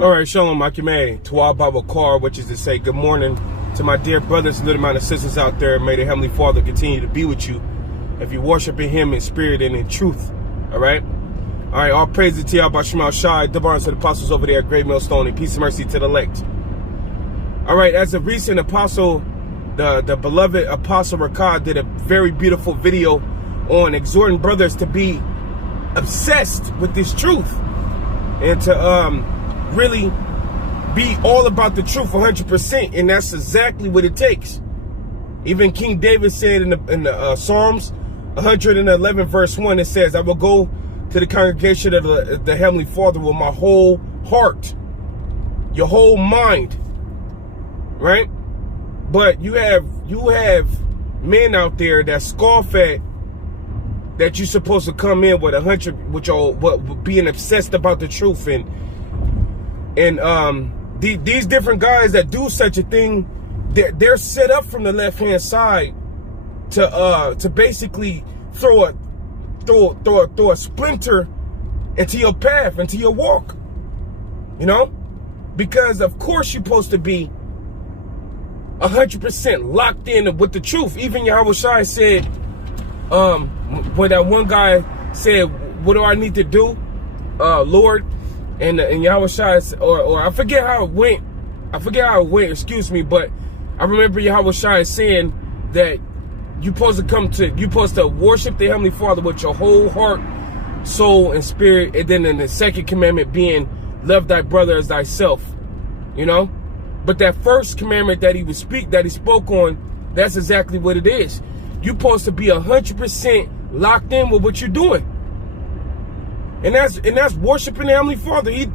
All right, Shalom Akimay, Tawab Babakar, which is to say good morning to my dear brothers and little amount of sisters out there. May the Heavenly Father continue to be with you if you're worshiping Him in spirit and in truth. All right? All right, all praise to Yahweh Shemal Shai, the barns to the apostles over there at Great Millstone, and peace and mercy to the elect. All right, as a recent apostle, the beloved Apostle Rakad did a very beautiful video on exhorting brothers to be obsessed with this truth and to really be all about the truth 100%, and that's exactly what it takes. Even King David said in the Psalms 111 verse 1, it says, I will go to the congregation of the Heavenly Father with my whole heart, your whole mind, right? But you have men out there that scoff at that you're supposed to come in with being obsessed about the truth, and these different guys that do such a thing, they're set up from the left-hand side to basically throw a splinter into your path, into your walk, you know, because of course you're supposed to be 100% locked in with the truth. Even Yahweh Shai said, when that one guy said, what do I need to do, Lord? And Yahweh Shai, or I forget how it went. Excuse me, but I remember Yahweh Shai saying that you're supposed to worship the Heavenly Father with your whole heart, soul, and spirit. And then in the second commandment being, love thy brother as thyself. You know? But that first commandment that he spoke on, that's exactly what it is. You're supposed to be 100% locked in with what you're doing. And that's worshiping the Heavenly Father. You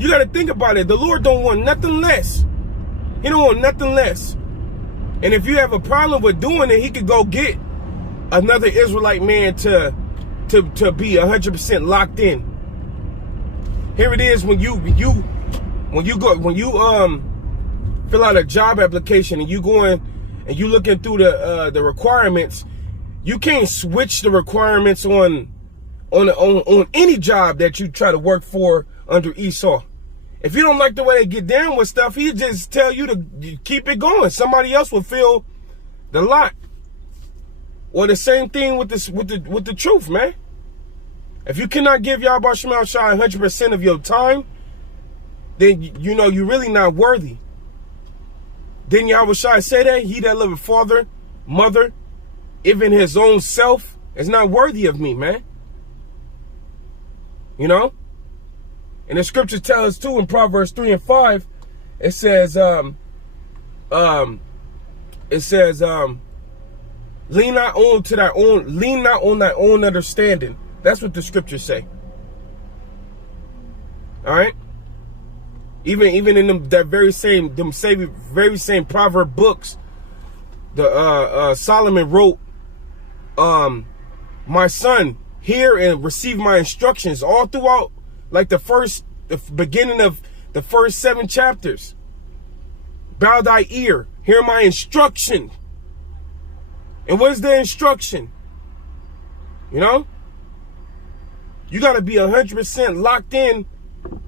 got to think about it. The Lord don't want nothing less. He don't want nothing less. And if you have a problem with doing it, He could go get another Israelite man to be 100% locked in. Here it is when you fill out a job application and you go in and you looking through the requirements. You can't switch the requirements on any job that you try to work for under Esau. If you don't like the way they get down with stuff, He just tell you to keep it going. Somebody else will fill the lot. Or the same thing with the truth, man. If you cannot give Yahweh Shemal Shai 100% of your time, then you know you're really not worthy. Didn't Yahweh Shai say that? He that loveth father, mother, even his own self, is not worthy of me, man. You know? And the scripture tells us too in Proverbs 3 and 5, it says, lean not on thy own understanding. That's what the scriptures say. All right? Even in that very same proverb books, the Solomon wrote, my son, hear and receive my instructions, all throughout, like the beginning of the first 7 chapters. Bow thy ear, hear my instruction. And what is the instruction? You know? You got to be 100% locked in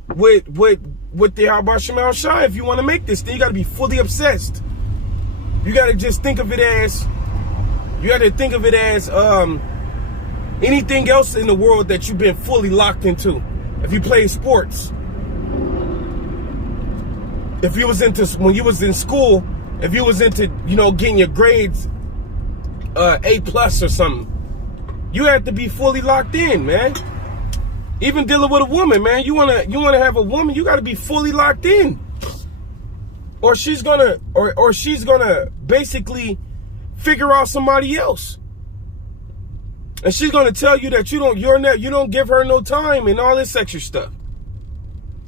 with the Yahweh Shemal Shai if you want to make this thing. You got to be fully obsessed. You got to just think of it as, anything else in the world that you've been fully locked into. If you play sports, if you was into, when you was in school, if you was into, you know, getting your grades A+ or something, you have to be fully locked in, man. Even dealing with a woman, man, you wanna have a woman, you gotta be fully locked in, or she's gonna basically figure out somebody else. And she's gonna tell you that you don't give her no time and all this extra stuff.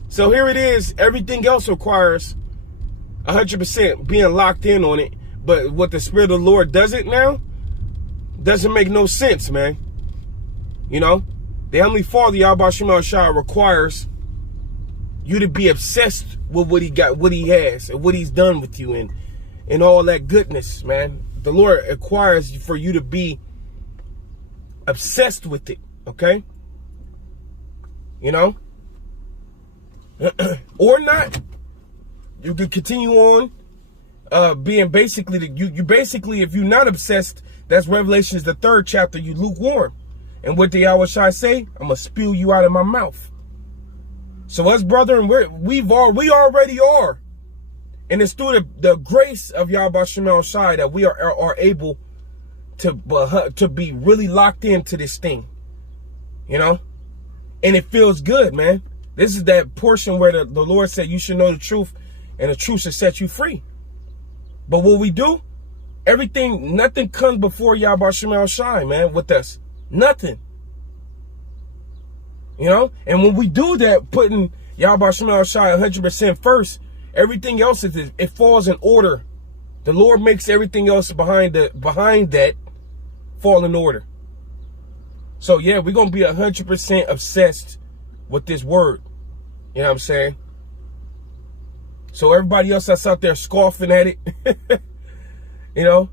So here it is. Everything else requires 100% being locked in on it. But what the Spirit of the Lord does it now doesn't make no sense, man. You know, the Heavenly Father, Yahweh Shemal Shai, requires you to be obsessed with what He got, what He has, and what He's done with you, and all that goodness, man. The Lord requires for you to be obsessed with it, okay? You know? or not. You could continue on being basically, you basically, if you're not obsessed, that's Revelations, the 3rd chapter, you lukewarm. And what the Yahushua say? I'm going to spew you out of my mouth. So us, brethren, we already are. And it's through the grace of Yahweh Shemel Shai that we are able to be really locked into this thing. You know? And it feels good, man. This is that portion where the Lord said you should know the truth, and the truth should set you free. But what we do, nothing comes before Yahweh Shemel Shai, man, with us. Nothing. You know? And when we do that, putting Yahweh Shemel Shai 100% first, everything else it falls in order. The Lord makes everything else behind that fall in order. So yeah, we're gonna be 100% obsessed with this word. You know what I'm saying? So everybody else that's out there scoffing at it, you know,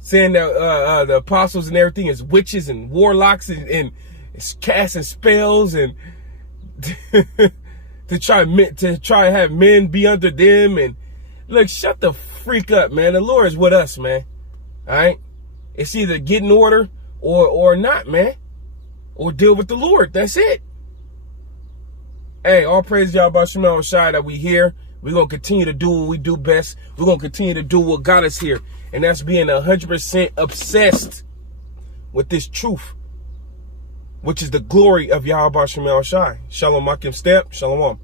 saying that the apostles and everything is witches and warlocks and casting spells and to try to have men be under them, and look, shut the freak up, man. The Lord is with us, man. All right, it's either get in order or not, man, or deal with the Lord. That's it. Hey, all praise Yahweh Shemel Shai that we here. We're going to continue to do what we do best. We're going to continue to do what got us here. And that's being 100% obsessed with this truth, which is the glory of Yahweh Shemel Shai. Shalom Akim Step. Shalom.